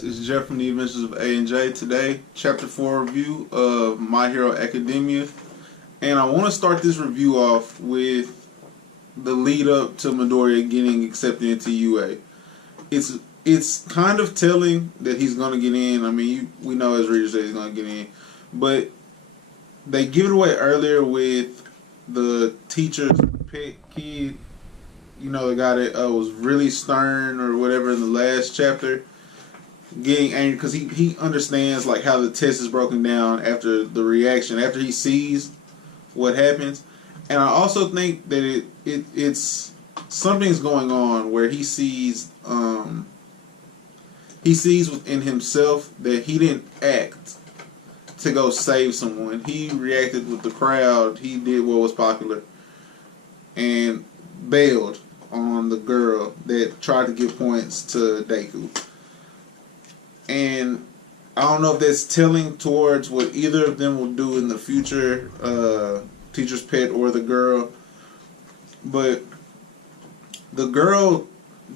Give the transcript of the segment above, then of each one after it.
guys, it's Jeff from the Adventures of A and J. Today, Chapter 4 review of My Hero Academia. And I want to start this review off with the lead up to Midoriya getting accepted into UA. It's kind of telling that he's going to get in. I mean, we know as readers that he's going to get in. But they give it away earlier with the teacher's pet kid. You know, the guy that was really stern or whatever in the last chapter, getting angry because he understands like how the test is broken down after the reaction, after he sees what happens. And I also think that it's something's going on where he sees within himself that he didn't act to go save someone. He reacted with the crowd. He did what was popular and bailed on the girl that tried to give points to Deku. And I don't know if that's telling towards what either of them will do in the future, teacher's pet or the girl. But the girl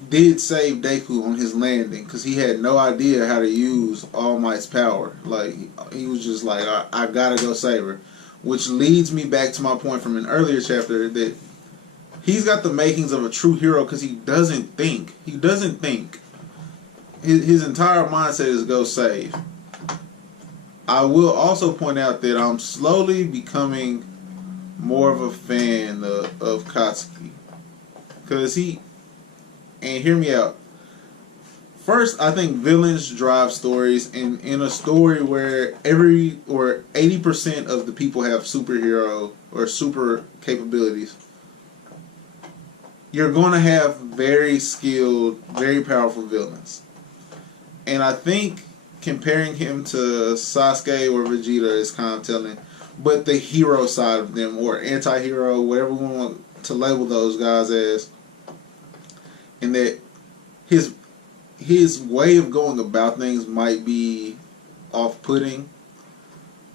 did save Deku on his landing because he had no idea how to use All Might's power. Like, he was just like, I gotta go save her. Which leads me back to my point from an earlier chapter that he's got the makings of a true hero because he doesn't think. He doesn't think. His entire mindset is go save. I will also point out that I'm slowly becoming more of a fan of Katsuki. Because and hear me out. First, I think villains drive stories, and in a story where 80% of the people have superhero or super capabilities, you're going to have very skilled, very powerful villains. And I think comparing him to Sasuke or Vegeta is kind of telling. But the hero side of them, or anti-hero, whatever we want to label those guys as, and that his way of going about things might be off-putting,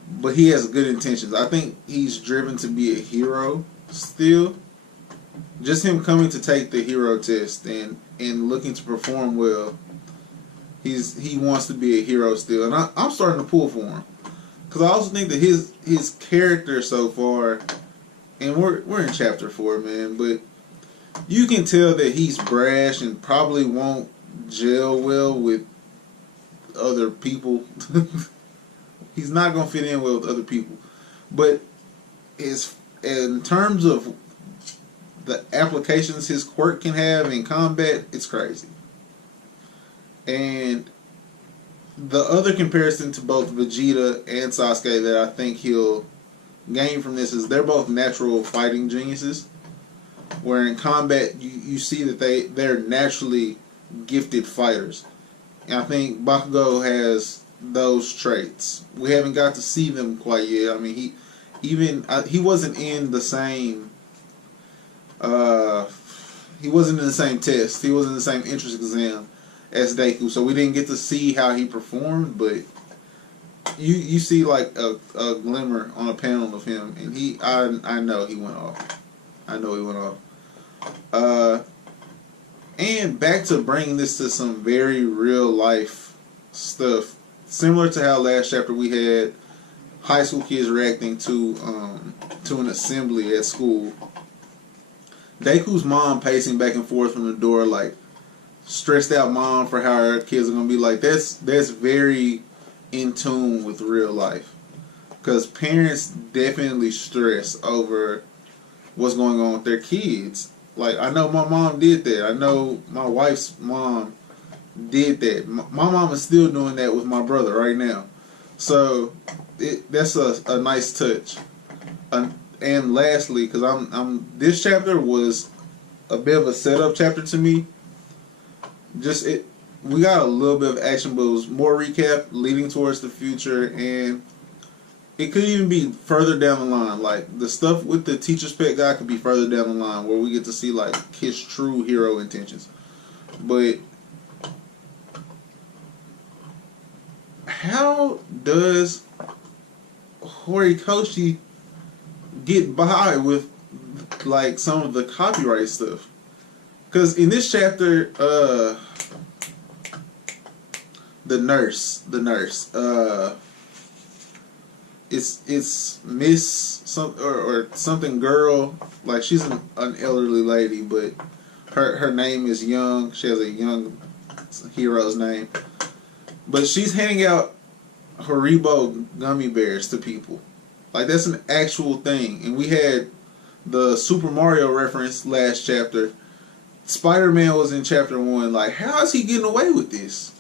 but he has good intentions. I think he's driven to be a hero still. Just him coming to take the hero test and looking to perform well, he wants to be a hero still, and I'm starting to pull for him because I also think that his character so far, and we're in chapter 4, man, but you can tell that he's brash and probably won't gel well with other people. He's not gonna fit in well with other people, but in terms of the applications his quirk can have in combat, it's crazy. And the other comparison to both Vegeta and Sasuke that I think he'll gain from this is they're both natural fighting geniuses, where in combat you see that they're naturally gifted fighters. And I think Bakugo has those traits. We haven't got to see them quite yet. I mean, he wasn't in the same he wasn't in the same test. He wasn't in the same entrance exam as Deku, so we didn't get to see how he performed. But you see like a glimmer on a panel of him, and I know he went off. I know he went off. And back to bringing this to some very real life stuff, similar to how last chapter we had high school kids reacting to an assembly at school. Deku's mom pacing back and forth from the door, like stressed out mom for how her kids are gonna be. Like that's very in tune with real life, because parents definitely stress over what's going on with their kids. Like, I know my mom did that. I know my wife's mom did that. My mom is still doing that with my brother right now. So that's a nice touch. And lastly, because this chapter was a bit of a setup chapter to me. We got a little bit of action, but it was more recap leading towards the future, and it could even be further down the line. Like, the stuff with the teacher's pet guy could be further down the line where we get to see like his true hero intentions. But how does Horikoshi get by with like some of the copyright stuff? Because in this chapter, the nurse. It's Miss or something girl. Like she's an elderly lady, but her name is Young. She has a young hero's name, but she's handing out Haribo gummy bears to people. Like that's an actual thing. And we had the Super Mario reference last chapter. Spider-Man was in chapter 1. Like, how is he getting away with this?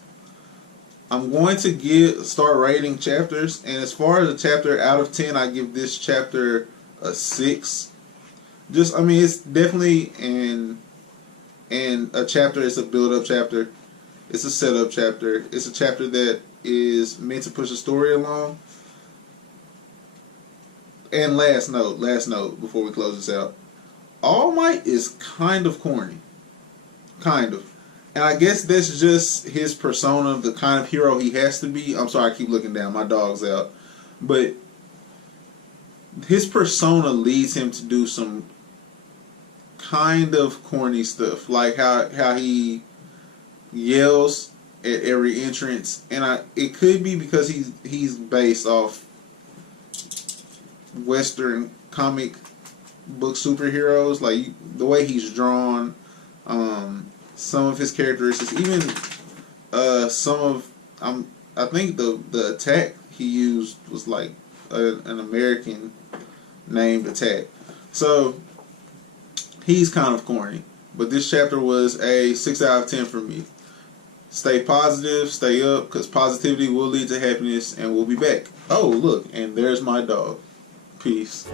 I'm going to start rating chapters, and as far as a chapter out of 10, I give this chapter a 6. It's definitely a chapter. It's a build-up chapter. It's a setup chapter. It's a chapter that is meant to push the story along. And last note before we close this out. All Might is kind of corny. Kind of. And I guess that's just his persona, the kind of hero he has to be. I'm sorry, I keep looking down. My dog's out. But his persona leads him to do some kind of corny stuff. Like how he yells at every entrance. And it could be because he's based off Western comic book superheroes. Like the way he's drawn, some of his characteristics, even I think the attack he used was like an American named attack. So he's kind of corny. But this chapter was a 6 out of 10 for me. Stay positive, stay up, because positivity will lead to happiness, and we'll be back. Oh, look, and there's my dog. Peace.